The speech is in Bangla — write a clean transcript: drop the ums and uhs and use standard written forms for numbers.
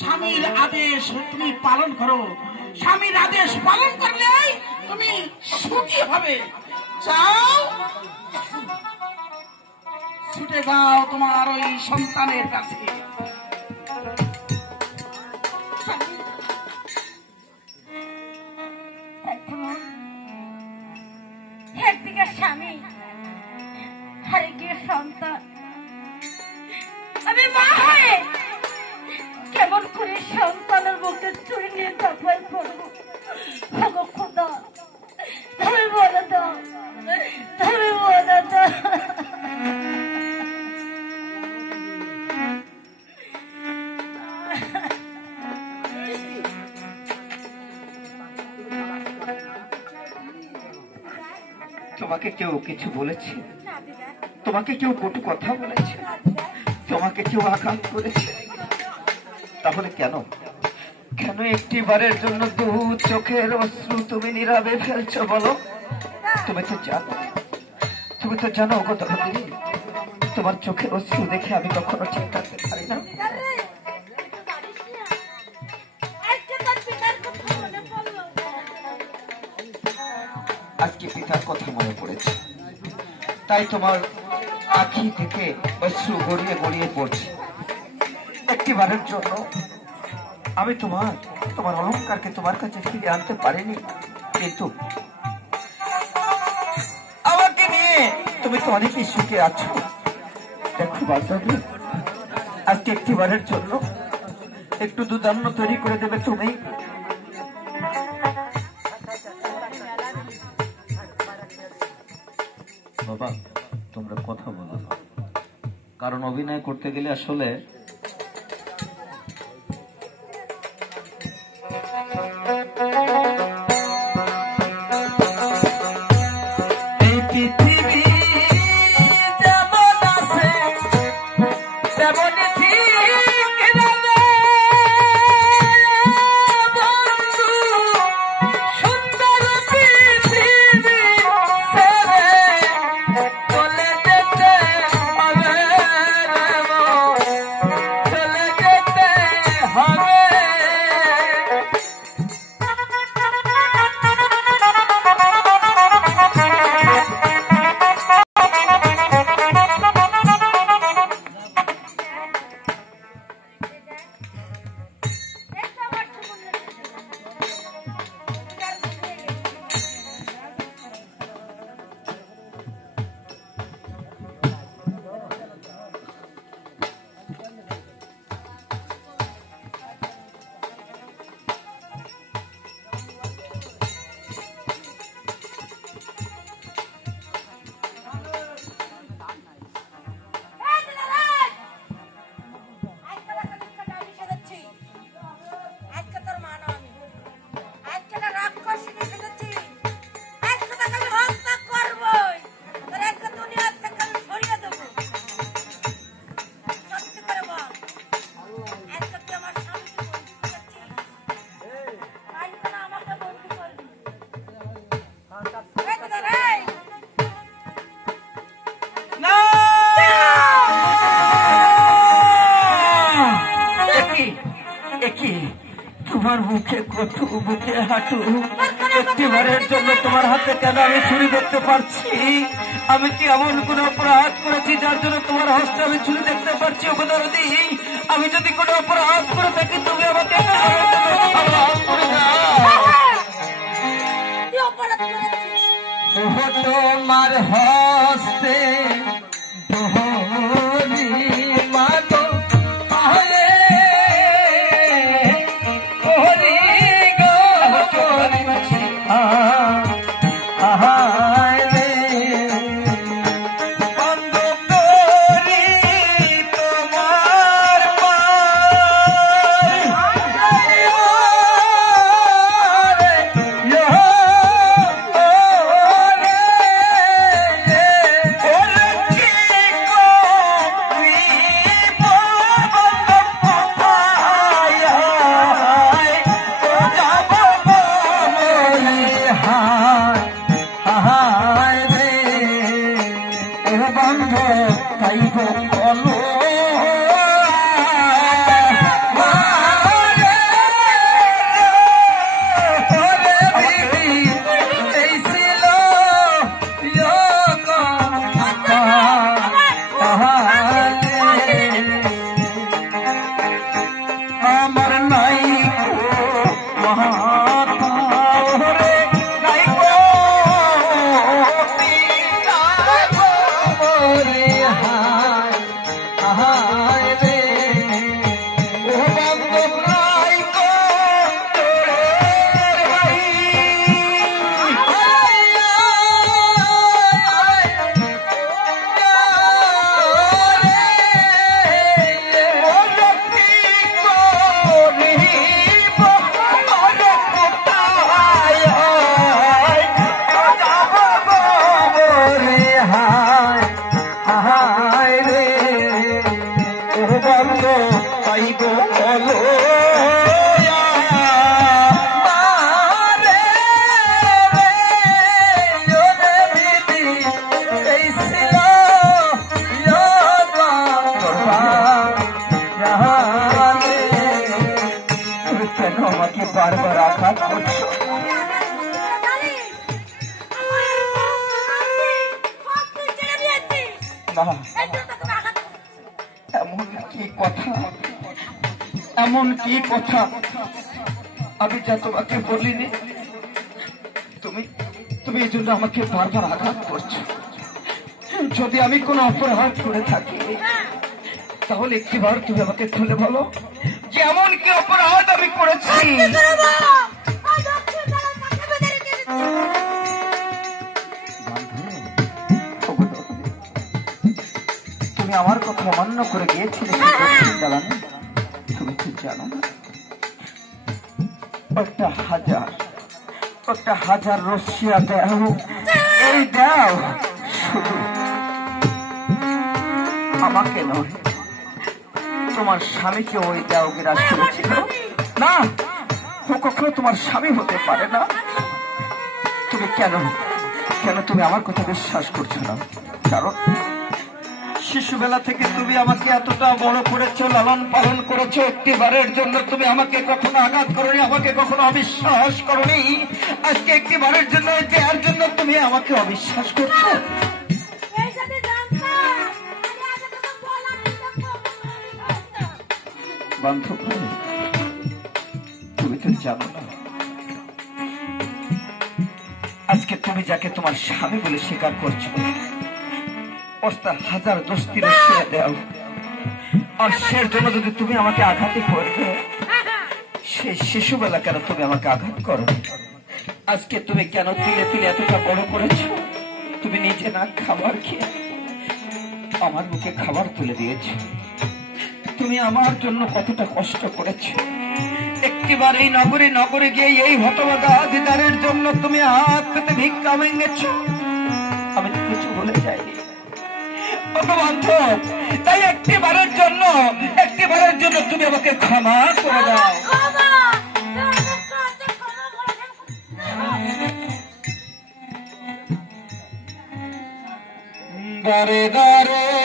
স্বামীর আদেশ তুমি পালন করো, স্বামীর আদেশ পালন করলেই তুমি সুখী হবে। যাও, ছুটে যাও তোমার ওই সন্তানের কাছে। একদিকে স্বামী আরেকদিকে সন্তান, আমি মা হয়ে কেমন করে সন্তানের মুখে চুরি নিয়ে তারপরে পড়বো? খোদা, তুমি বলে দাও, তুমি বলে দাও। তোমাকে কেউ কিছু বলেছে? তোমাকে কেউ কটু কথা বলেছে? তোমাকে কেউ আঘাত করেছে? তাহলে কেন কেন একটিবারের জন্য দু চোখের অশ্রু তুমি নীরবে ফেলছো বলো? তুমি তো জানো কত তোমার চোখের অশ্রু দেখে আমি কখনো ঠিক থাকতে পারি না। আজকে পিতার কথা মনে পড়েছে, তাই তোমার আঁখি থেকে অশ্রু গড়িয়ে গড়িয়ে পড়ছে। একটিবারের জন্য আমি তোমার অহংকারকে তোমার কাছে ফিরে আনতে পারিনি, কিন্তু আমাকে নিয়ে তুমি তো অনেকই সুখে আছো। দেখো বান্ধবী, আজকে একটিবারের জন্য একটু দুধান্য তৈরি করে দেবে তুমি। বাবা, তোমরা কথা বলো না, কারণ অভিনয় করতে গেলে আসলে তোমার মুখে কটু, বুকে হাঁটু, একটিবারের জন্য তোমার হাতে কেন আমি ছুরি দেখতে পারছি? আমি কি এমন কোন অপরাধ করেছি যার জন্য তোমার হস্তে আমি ছুরি দেখতে পারছি? উপদরদি, আমি যদি কোনো অপরাধ করে থাকি তুমি আমাকে তোমার হস্তে বারবার আঘাত করছো? এমন কি কথা, এমন কি কথা আমি যা তোমাকে বলিনি? তুমি তুমি এই জন্য আমাকে বারবার আঘাত করছো। যদি আমি কোনো অপরাধ করে থাকি তাহলে একটিবার তুমি আমাকে খুলে বলো যে এমন কি অপরাধ আমি করেছি। তুমি আমার কথা অমান্য করে গিয়েছিলে, তুমি কি জানো না? একটা হাজার রশিয়া দেও, এই দাও, শুধু আমাকে নয় তোমার স্বামীকে ওই দেও বিরাজ করেছিল না। ও কখনো তোমার স্বামী হতে পারে না। তুমি কেন তুমি আমার কথা বিশ্বাস করছো না? কারণ শিশুবেলা থেকে তুমি আমাকে এতটা বড় করেছো, লালন পালন করেছো। একটিবারের জন্য তুমি আমাকে কখনো আঘাত করোনি, আমাকে কখনো অবিশ্বাস করোনি। আজকে একটিবারের জন্য দেওয়ার জন্য তুমি আমাকে অবিশ্বাস করছো। বান্ধব, তুমি তো জানো না আজকে তুমি যাকে তোমার স্বামী বলে স্বীকার করছো, ওস্তাদ হাজার দোস্তি রসিয়ে দাও, আর সের জন্য যদি তুমি আমাকে আঘাতই করবে, সেই শিশুবেলা কেন তুমি আমাকে আঘাত করো? আজকে তুমি কেন তিলে তিলে এতটা বড় করেছো? তুমি নিজে না খাবার খেয়ে আমার মুখে খাবার তুলে দিয়েছো। তুমি আমার জন্য কতটা কষ্ট করেছো। একটিবার এই নগরে গিয়ে এই হতভাগা দিদারের জন্য তুমি হাত পেতে ভিক্ষা ভেঙেছ। আমি তো কিছু বলে যাইনি বান্ধব, তাই একটিবারের জন্য তুমি আমাকে ক্ষমা করে দাও। দারে দারে